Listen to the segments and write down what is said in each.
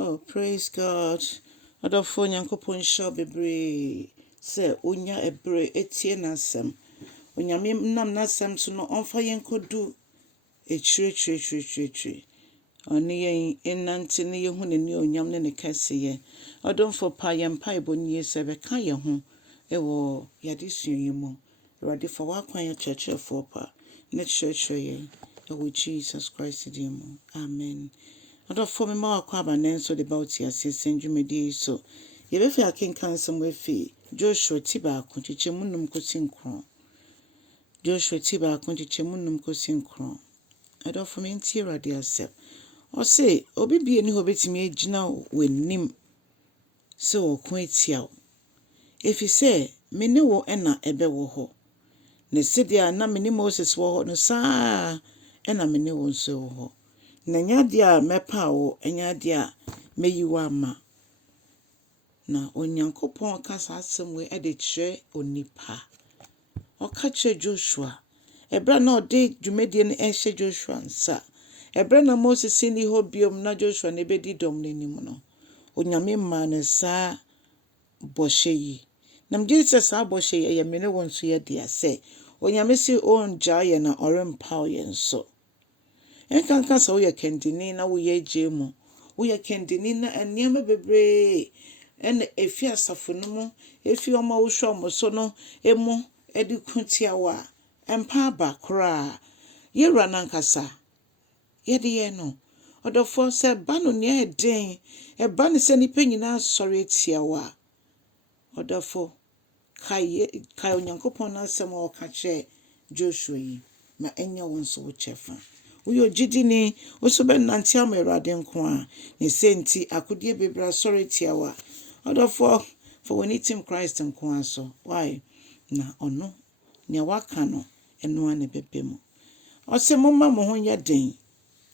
Oh, praise God. Adolfo nyankopon sha bebre se onya ebre etie nasem. Onyame nam nasem so no onfa yenkodu echire. Oni yen enante ne yehu ne ni onyam ne ne kaseye. Adolfo pa yempa eboni se be ka ye ho ewo yade suye mu. Awurade fa wakwan ya churchfo pa. Ne church ye ewo Jesus Christ di mu. Amen. Adolfo me ma wakwa banen so de bauti asesen dwumedi so. Ye be fi akenkan sam we fi Joshua tiba akonchiche munum kosinkron. Joshua tiba akonchiche munum kosinkron. Adolfo me ntie Awurade asem. O se obi bie ni ho betimi agina w'anim se wo ko atia wo. Efi se me ne wo na ebe wo ho. Ne se dia na me ne Moses wo ho no saa na me ne wo nso wo ho. Na nyade a mepa wo nyade a meyiwa ama. Na onyankopon kasa asem we de kire onipa. Oka kire Joshua. Ebra na ode dwumedie no ehye Joshua nsa. Ebra na Moses ni ho biom na Joshua ne bedi dom n'anim no. Onyame ma ne sa boshe yi. Na mjese sa boshe yi ye mene won so ye dia se. Onyame si onja ye na orempa ye nso. Enkanka sa wo ye kendini na wo ye jemu. Wo ye kendini na enema bebre en efi asafo no mu efi oma wo hwa mo so no emu edi kuntia wa empa ba kra ye wura nankasa ye de ye no odofo se ba no ne eden e ba ne se nipa nyina sori etia wa odofo kai onyankopon na asem o ka che Joshua yi ma enya won so wo chefa uyo jidini osobe nanti amerade nko a ne senti akodie bebra sori etia wa odofo for when it in Christ nko aso why na ono ne waka no eno ane bebemu ose momma mo ho nya den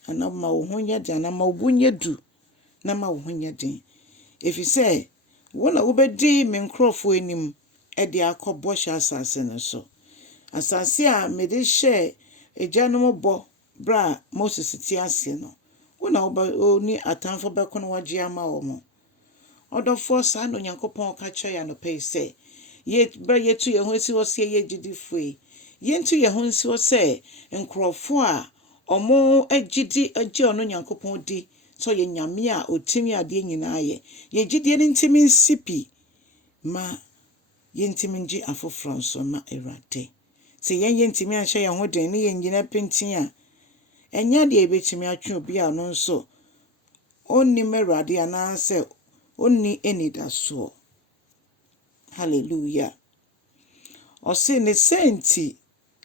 ana ma wo ho nya den ana ma obu nya du na ma wo ho nya den efise wona wo bedi me nkrofo enim e de akobọ sha asase no so asase a me de hye ejanom bo bra Moses ti ase no wona wo ni atamfo bekono wagye ama wo mo odofo sa no nyankopon ka kye ya no pay say ye bra ye tu ye ho si wo se ye gidifue ye ntu ye ho si wo se nkrofo a omo agidi agi ono nyankopon di so ye nyame a otimi ade nyina ye gidie ni ntimi nsipi ma ye ntimi ngi afofro so ma Awurade se ye ntimi ahye ye ho den ni ye nyina pentin a enya de ebetimi atwe obi a no nso onni Awurade ana se onni enidaso. Hallelujah. Ose ne senti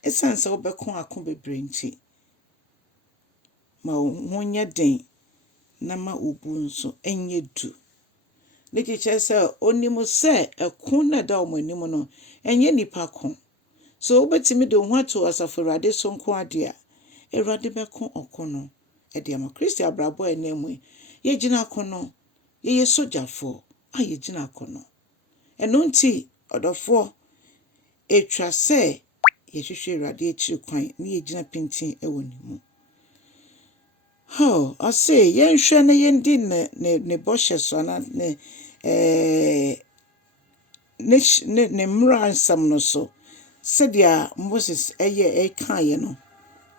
esanse obekon akon bebrenti ma honya den na ma obu nso enye du ne kiche se onimu se ekon na da omanim no enye nipa kon so obetimi de ho ato asafo Awurade so nko ade a Awurade bekon okono e de ma Kristi abrabo enemu ye gina kono ye sojafo a ye gina kono eno nti odofo etwa se ye hwehwe Awurade akiri kwan ne ye gina pintin ewo nimu ase ye nhwe na ye ndi ne boshe so na ne mra ansam no so se dia Moses eye kan ye no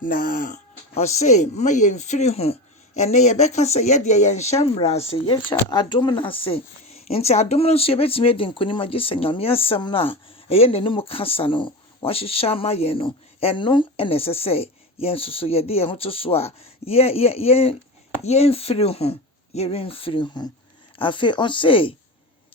na ose ma ye mfiri ho ene ye beka se ye de ye nhya mra ase ye hwa adom na ase nti adom no so ye betimi edi nkoni ma gise nyame asem na eye nanim kasa no wahyehyɛ ma ye no eno ene sese ye nsusu ye de ye ho to so a ye mfiri ho ye remfiri ho afi ose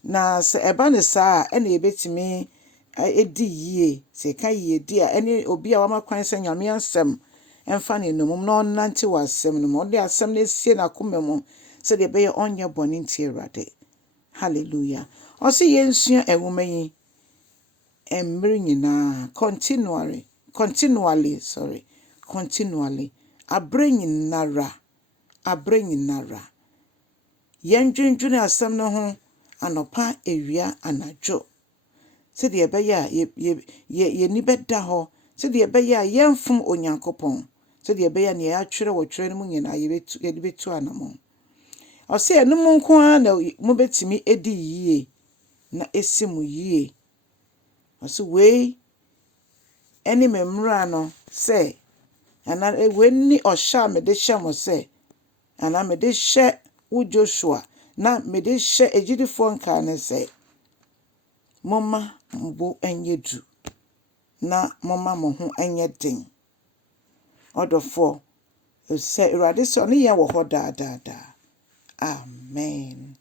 na se eba ne saa ene ye betimi edi yie se ka yie di a ene obi a wamakwan se nyame asem emfa ne nomum na onante wasem no mo de asem na sie na komam se de be ye onye boni nti Awurade. Hallelujah. Ose ye nsua ewoma yi emre nyina continually abre nyinara yendwendwene asem no ho anopa ewia anadwo se de be ya ye ni beda ho se de be ya yemfum onyankopon se de be ya ne ya twere wo twere no mu nyina ye betu anamo Ɔse ɛno mu nko ara na mobɛtumi edi yie na esi mu yie. Ɔse wei ɛne me mmara no sɛ ana wei ni ɔhyɛ a mede hyɛ mo sɛ ana mede hyɛ wo Joshua na mede hyɛ agyidifoɔ nkaa ne sɛ momma mbo ɛnyɛ du na momma mo ho ɛnyɛ den. Ɔdɔfoɔ sɛ Awurade sɛ ɔne yɛn wɔ hɔ daadaa. Amen.